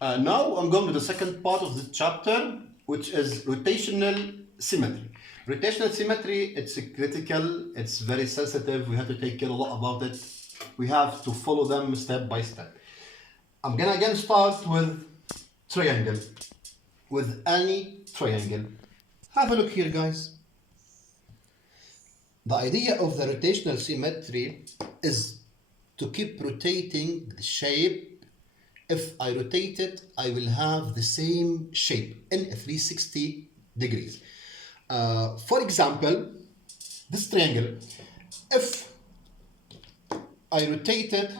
Now I'm going to the second part of the chapter, which is rotational symmetry. Rotational symmetry, it's critical, it's very sensitive, we have to take care a lot about it. We have to follow them step by step. I'm gonna again start with triangle. With any triangle. Have a look here, guys. The idea of the rotational symmetry is to keep rotating the shape. If I rotate it, I will have the same shape in 360 degrees. For example, this triangle, if I rotate it,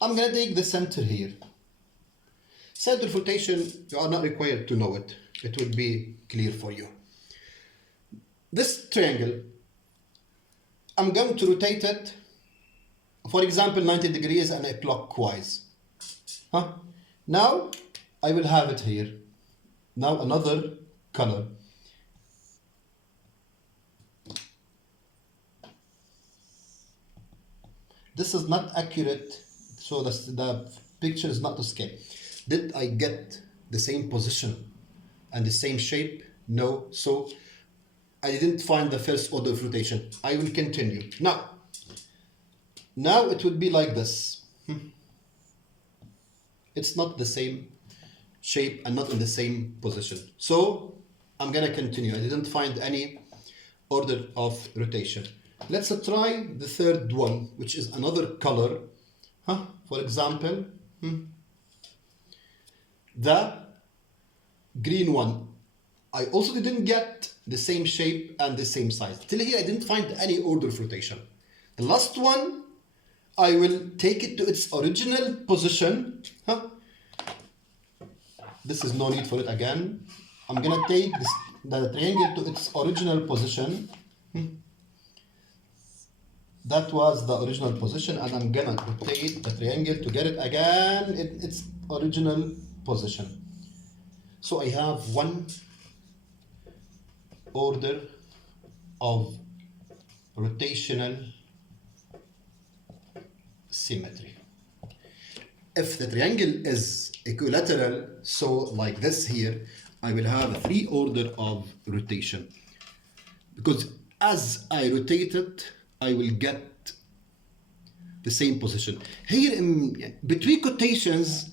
I'm going to take the center here. Center of rotation, you are not required to know it. It will be clear for you. This triangle, I'm going to rotate it, for example, 90 degrees and clockwise. Now, I will have it here. Now another color. This is not accurate, so the picture is not to scale. Did I get the same position and the same shape? No. So I didn't find the first order of rotation. I will continue. Now it would be like this. It's not the same shape and not in the same position. So I'm gonna continue. I didn't find any order of rotation. Let's try the third one, which is another color. For example, the green one. I also didn't get the same shape and the same size. Till here I didn't find any order of rotation. The last one, I will take it to its original position. This is no need for it again. I'm gonna take the triangle to its original position. That was the original position, and I'm gonna rotate the triangle to get it again in its original position. So I have one order of rotational symmetry. If the triangle is equilateral, so like this here, I will have 3 order of rotation. Because as I rotate it, I will get the same position. Here in between quotations,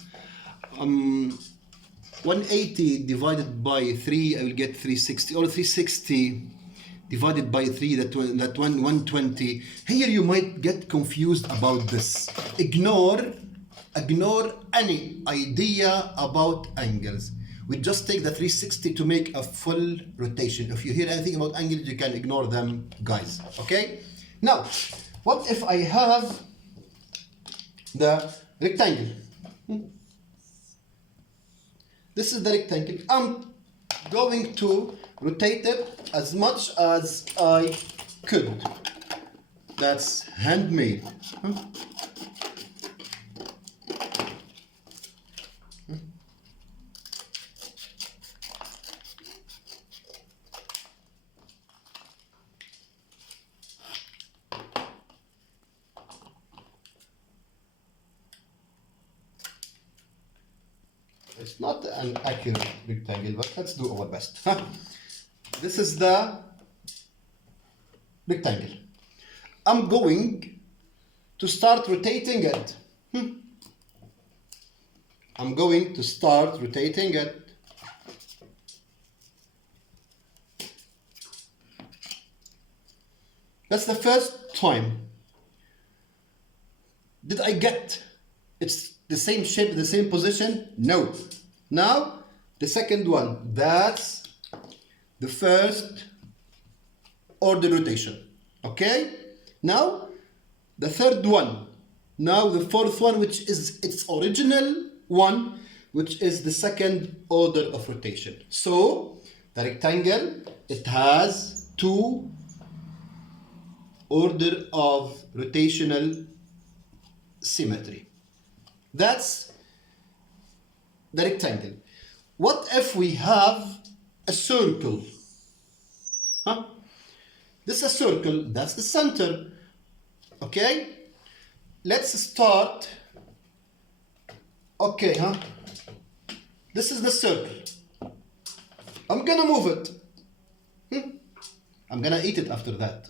180 divided by 3, I will get 360, or 360 divided by 3, that 120. Here you might get confused about this. Ignore any idea about angles. We just take the 360 to make a full rotation. If you hear anything about angles, you can ignore them, guys. Okay? Now, what if I have the rectangle? This is the rectangle. I'm going to rotate it as much as I could. That's handmade. It's not an accurate rectangle, but let's do our best. This is the rectangle. I'm going to start rotating it. I'm going to start rotating it. That's the first time. Did I get it's the same shape, the same position? No. Now, the second one, that's the first order rotation. Okay? Now, the third one. Now, the fourth one, which is its original one, which is the second order of rotation. So, the rectangle, it has 2 order of rotational symmetry. That's the rectangle. What if we have a circle. Huh? This is a circle, that's the center. Okay? Let's start. Okay, huh? This is the circle. I'm gonna move it. I'm gonna eat it after that.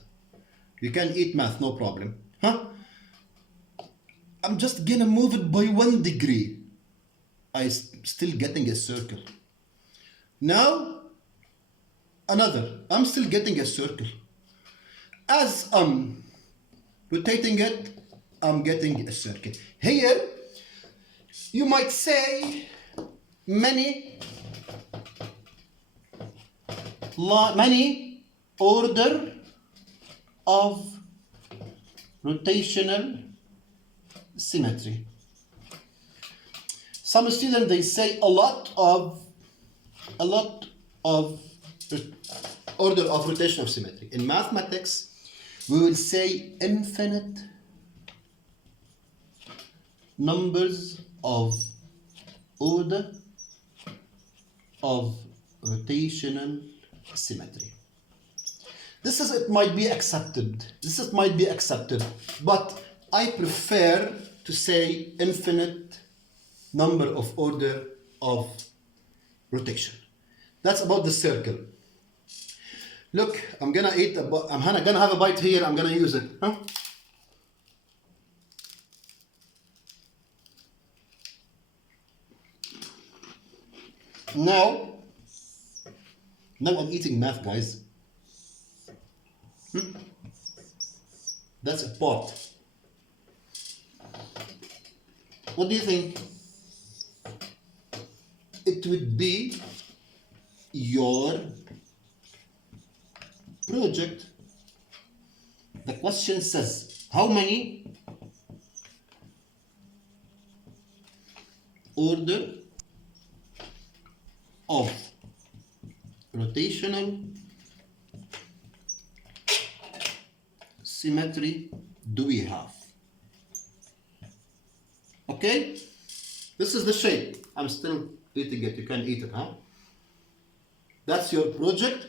You can eat math, no problem. Huh? I'm just gonna move it by 1 degree. I'm still getting a circle. Now, another. I'm still getting a circle. As I'm rotating it, I'm getting a circle. Here, you might say many order of rotational symmetry. Some students, they say a lot of order of rotational symmetry. In mathematics, we will say infinite numbers of order of rotational symmetry. It might be accepted. Might be accepted, but I prefer to say infinite number of order of rotation. That's about the circle. Look, I'm gonna have a bite here. I'm gonna use it. Huh? Now I'm eating math, guys. That's a pot. What do you think? It would be your project. The question says, how many order of rotational symmetry do we have? Okay, this is the shape. I'm still eating it. You can eat it, huh? That's your project.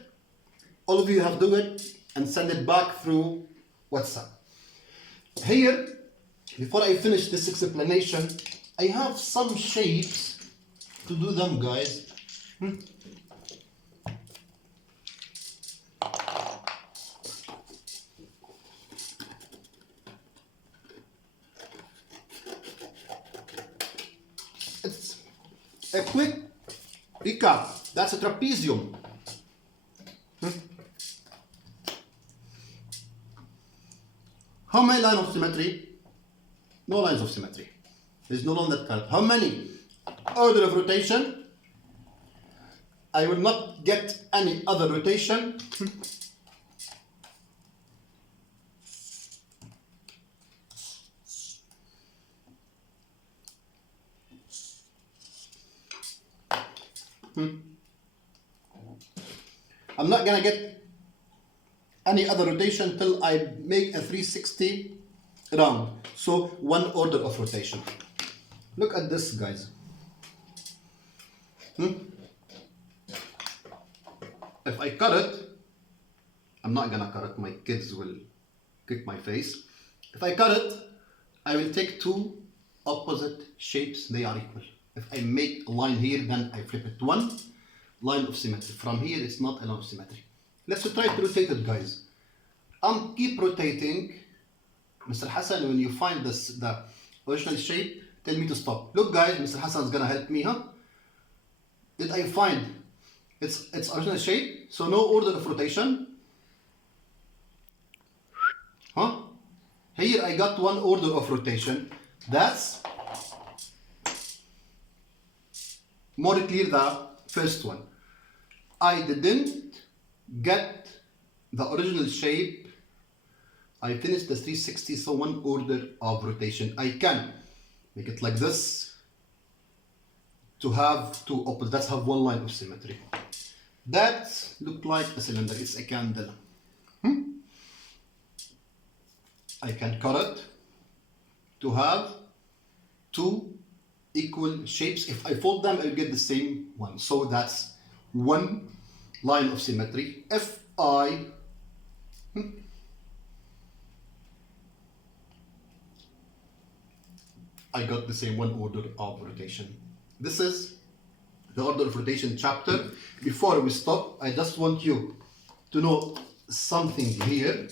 All of you have to do it and send it back through WhatsApp. Here, before I finish this explanation, I have some shapes to do them, guys. It's a quick recap. That's a trapezium. How many lines of symmetry? No lines of symmetry. There's no line that curve. How many order of rotation? I will not get any other rotation. I'm not gonna get any other rotation till I make a 360 round. So 1 order of rotation. Look at this, guys. If I cut it, I'm not gonna cut it, my kids will kick my face. If I cut it, I will take 2 opposite shapes, they are equal. If I make a line here, then I flip it 1 line of symmetry. From here, it's not a line of symmetry. Let's try to rotate it, guys. Keep rotating. Mr. Hassan, when you find the original shape, tell me to stop. Look, guys, Mr. Hassan is gonna help me, huh? Did I find its original shape? So no order of rotation. Huh? Here I got 1 order of rotation. That's more clear, the first one. I didn't get the original shape. I finished the 360, so 1 order of rotation. I can make it like this to have 2 opposites. That's have 1 line of symmetry. That look like a cylinder. It's a candle. I can cut it to have 2 equal shapes. If I fold them, I will get the same one. So that's 1 line of symmetry, if I got the same one order of rotation. This is the order of rotation chapter. Before we stop, I just want you to know something here.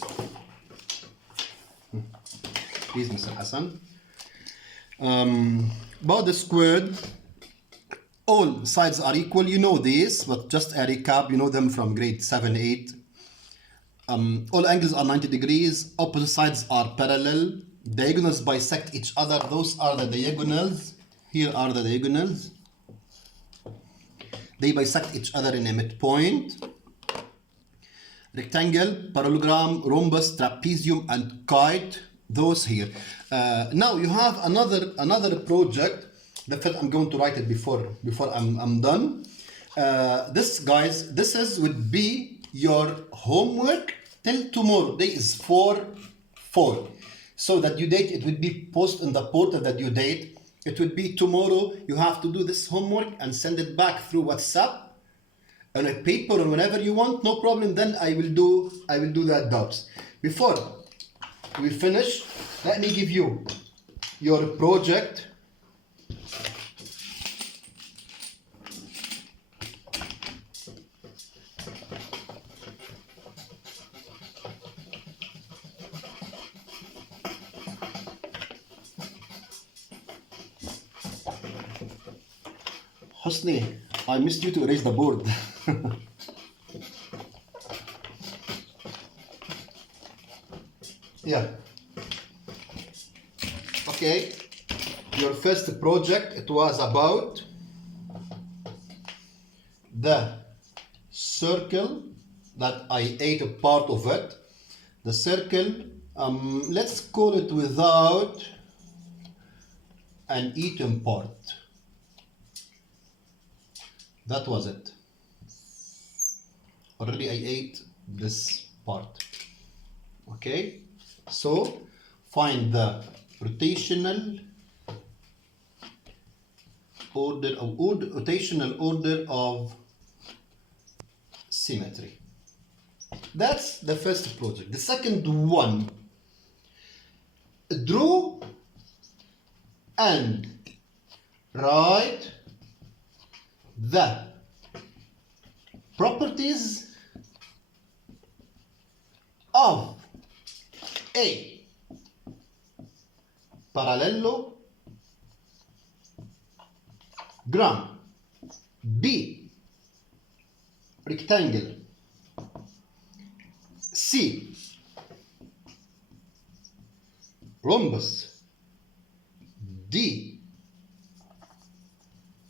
Please, Mr. Hassan. About the squared, all sides are equal. You know this, but just a recap, you know them from grade 7, 8. All angles are 90 degrees. Opposite sides are parallel. Diagonals bisect each other. Those are the diagonals. Here are the diagonals. They bisect each other in a midpoint. Rectangle, parallelogram, rhombus, trapezium, and kite. Those here. Now you have another project. The fact I'm going to write it before I'm done. This would be your homework till tomorrow. Day is 4/4. So that due date, it would be posted in the portal that due date. It would be tomorrow. You have to do this homework and send it back through WhatsApp on a paper or whenever you want. No problem. Then I will do that doubts. Before we finish, let me give you your project. Hosni, I missed you to erase the board. Yeah. Okay. Your first project, it was about the circle that I ate a part of it. The circle, let's call it without an eaten part. That was it. Already I ate this part. Okay, so find the rotational order of symmetry. That's the first project. The second one, draw and write the properties of a parallelogram, B rectangle, C rhombus, D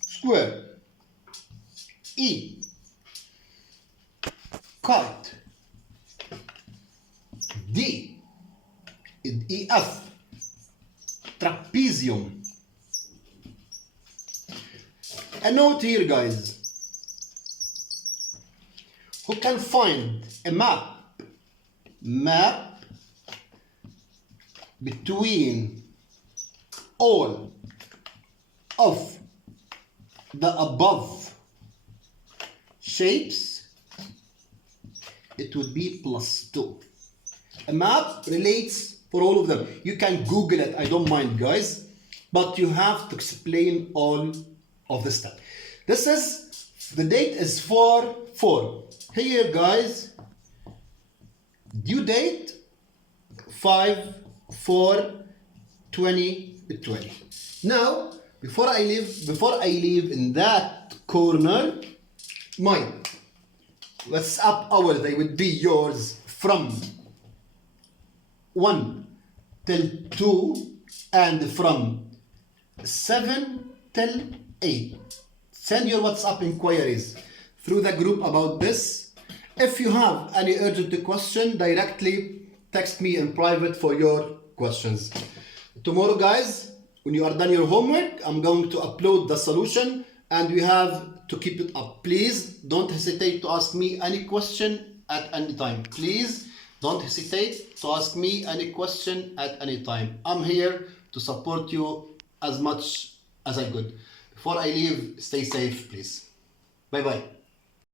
square, E kite, D EF trapezium. A note here, guys. Who can find a map between all of the above shapes? It would be +2. A map relates for all of them. You can Google it, I don't mind, guys, but you have to explain all of this stuff. This is, the date is 4/4. Here, guys, due date 5/4/2020. Now, before I leave in that corner, my WhatsApp hour, they would be yours from 1 till 2 and from 7 till 8. Send your WhatsApp inquiries through the group about this. If you have any urgent question, directly text me in private for your questions. Tomorrow, guys, when you are done your homework, I'm going to upload the solution and we have to keep it up. Please don't hesitate to ask me any question at any time. Please don't hesitate to ask me any question at any time. I'm here to support you as much as I could. Before I leave, stay safe, please. Bye-bye.